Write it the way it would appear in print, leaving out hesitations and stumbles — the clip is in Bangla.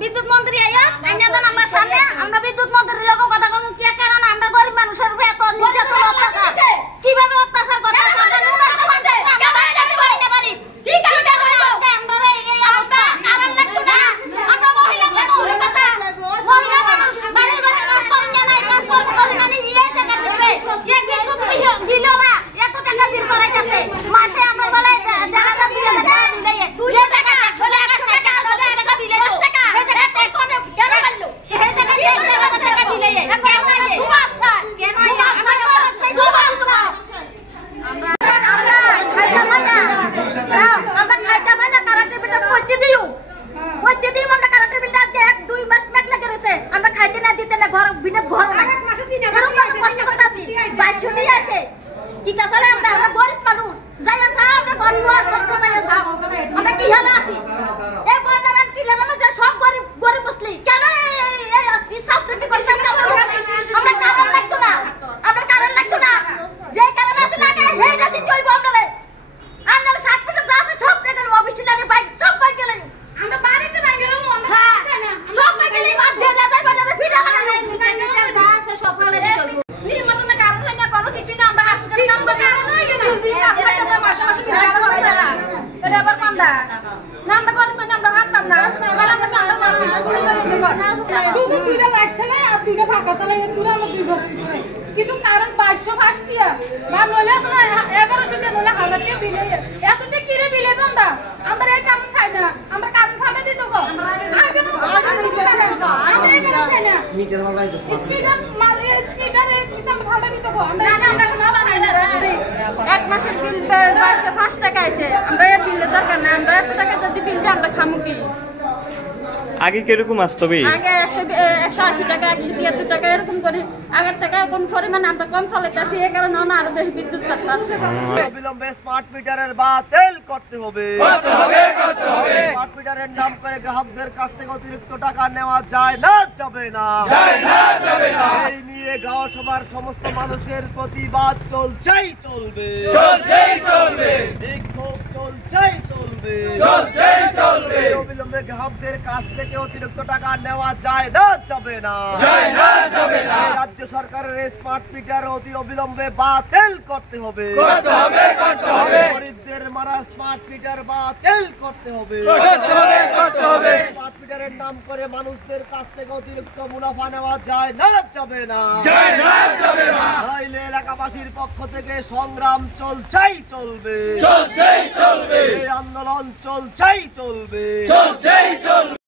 বিদ্যুৎ মন্ত্রী আমরা সামনে আমরা বিদ্যুৎ মন্ত্রীর লোক কথা কম কারণ আমরা গরিব মানুষের উপরে এত নির্যাতন অত্যাচার কিভাবে অত্যাচার করতে কিন্তু কারণ 505 টিয়া বা নইলে 1100 টিয়া নইলে 1000 টিয়া বিল এতটা কিরে বিল আমরা আমরা এই কারণ চাই না আমরা কারণ ফাটা দিত গো আগে মত আমরা এই কারণ চাই না মিটার বাবাই দিছ স্কিটার কিন্তু আমরা ফাটা দিত গো আমরা এক মাসের বিল 505 টাকা আইছে আমরা এই বিলের দরকার না আমরা এত টাকা যদি বিল দিই আমরা খামু কি আগে কিরকম আসতো আগে 180 টাকা 172 টাকা এরকম করে আগের টাকা কোন পরিমাণ আমরা কম চলাইতাছি এই কারণে আরো বেশি বিদ্যুৎ কষ্ট আছে অবিলম্বে স্মার্ট মিটারের বাতিল করতে হবে স্মার্ট মিটারের নাম করে গ্রাহকদের কাছ থেকে অতিরিক্ত টাকা নেওয়া যায় না যাবে না এই নিয়ে গাঁও সভার সমস্ত মানুষের প্রতিবাদ চলছেই চলবে বিক্ষোভ চলছেই চলবে অবিলম্বে গ্রাহকদের কাছ থেকে অতিরিক্ত টাকা নেওয়া যায় না যাবে না রাজ্য সরকারের স্মার্ট মিটার অতি অবিলম্বে বাতিল করতে হবে গরিবদের মারা স্মার্ট মিটার বাতিল করতে হবে স্মার্ট মিটারের নাম করে মানুষদের কাছ থেকে অতিরিক্ত মুনাফা নেওয়া যায় না যাবে না এলাকাবাসীর পক্ষ থেকে সংগ্রাম চলছেই চলবে এই আন্দোলন চলছেই চলবে